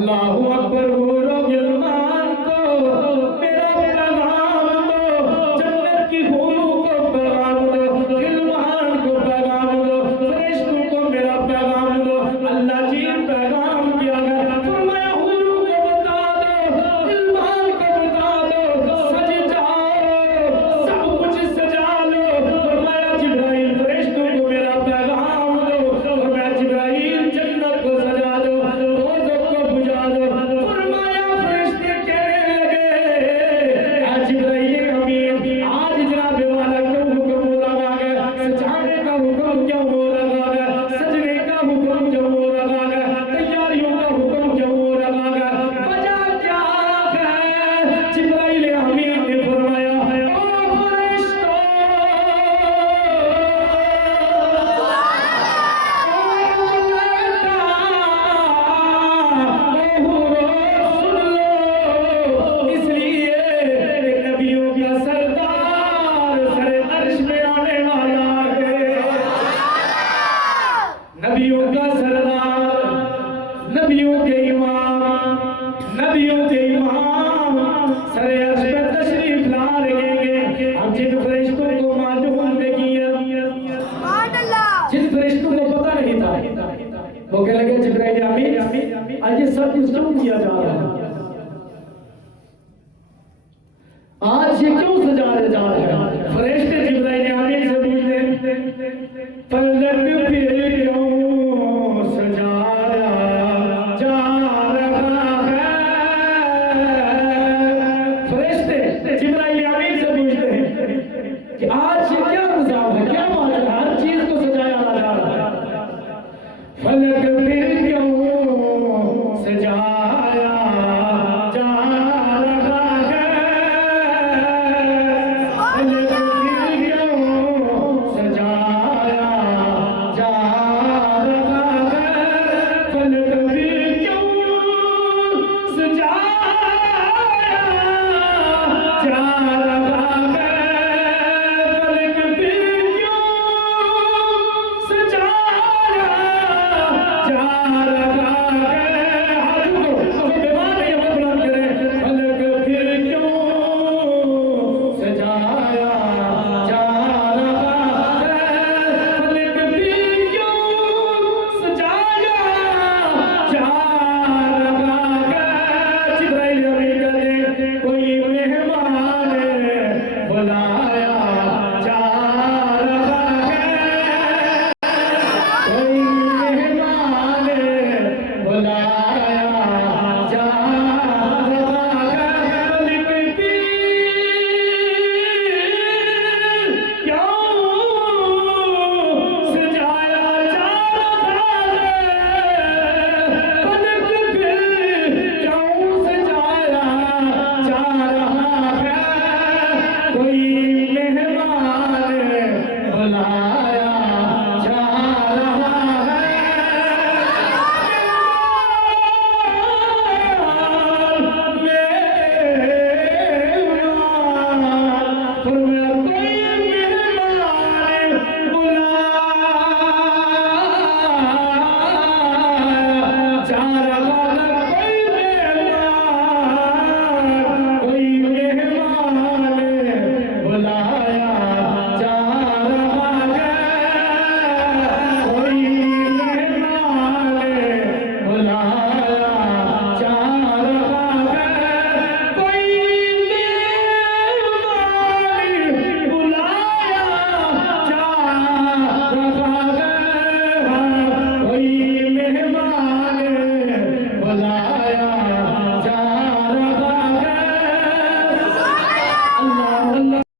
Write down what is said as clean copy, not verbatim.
अल्लाहू अकबर बोलो गिलमान को मेरा पैगाम दो, जन्नत की हूरों को पैगाम दो, गिलमान को पैगाम दो, फरिश्तों को मेरा पैगाम दो। अल्लाह जी पैगाम किया गया, फरमाया हूरों को बता दो, गिलमान को बता दो, सज जाओ, सब कुछ सजा लो। फरमाया जिब्राइल फरिश्तों को मेरा पैगाम दो, फरमाया जिब्राइल जन्नत को सजा दो, दोज़ख को बुझा दो। फरमाया फरिश्ते कहने लगे आज जिब्राइल अमीन आज जनाब वाला क्यों हुक्म हो रहा है, सजाने का हुक्म क्यों हो रहा है, सजने का हुक्म क्यों हो रहा है, तैयारियों का हुक्म क्यों हो रहा है, वजह क्या है। जिब्राइल अमीन ने फरमाया ओ फरिश्तों, इसलिए नबियों का सरदार सरे अर्श में आने वाला है। नबियों का सरदार, नबियों के इमाम सरे अर्श पे तशरीफ ला रहेंगे। अब जिन फरिश्तों को मालूम नहीं है, जिन फरिश्तों को पता नहीं था, वो कहने लगे जिब्राइल अमीन आज ये सब कुछ क्यों किया जा रहा है, आज ये क्यों सजाया जा रहा है। फरिश्ते जिब्राइल अमीन से पूछते